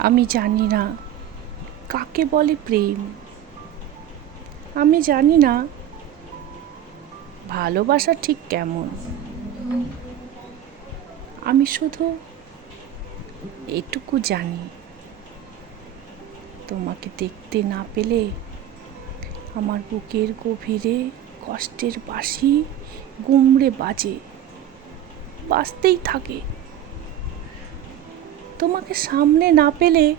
আমি জানি না। কাকে বলে প্রেম? আমি জানি না। ভালোবাসা ঠিক কেমন? আমি শুধু এটুকু জানি। তোমাকে দেখতে না পেলে আমার বুকের গভীরে কষ্টের বাসি গুমড়ে বাজে। বাঁচতেই থাকে। তোমাকে সামনে না পেলে?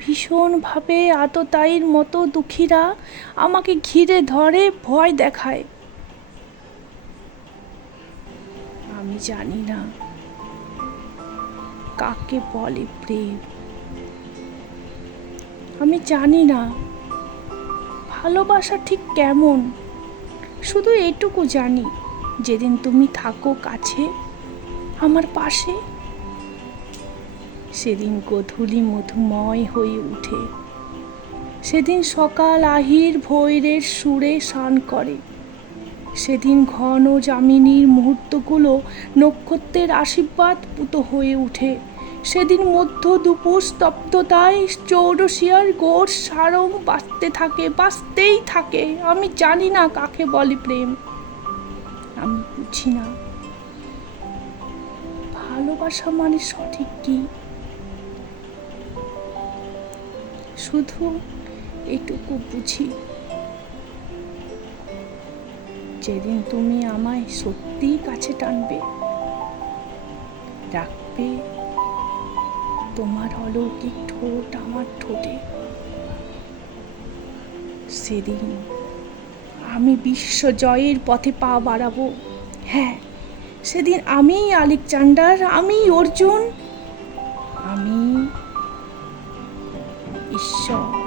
ভীষণভাবে আততায়ীর মতো দুঃখীরা আমাকে ঘিরে ধরে, ভয় দেখায়। আমি জানি না কাকে বলে প্রেম। আমি জানি না ভালোবাসা ঠিক কেমন। শুধু এটুকু জানি, যেদিন তুমি থাকো কাছে, আমার পাশে সেদিন গধূলি মধুময় হয়ে উঠে। সেদিন সকাল আহির ভৈরের সুরে স্নান করে। সেদিন ঘন জামিনীর মুহূর্তগুলো নক্ষত্রের আশীর্বাদ পুত হয়ে ওঠে সেদিন মধ্য দুপুর স্তব্ধতায় চৌরসিয়ার গোর সারং বাঁচতে থাকে বাঁচতেই থাকে। আমি জানি না কাকে বলে প্রেম। আমি বুঝি না। ভালোবাসা মানে সঠিক কি? শুধু এটুকু বুঝি। যেদিন তুমি আমায় সত্যিই কাছে টানবে, রাখবে তোমার অলৌকিক ঠোঁট আমার ঠোঁটে, সেদিন আমি বিশ্ব জয়ের পথে পা বাড়াবো। হ্যাঁ সেদিন আমি আলেকজান্ডার আমি অর্জুন আমি 一生。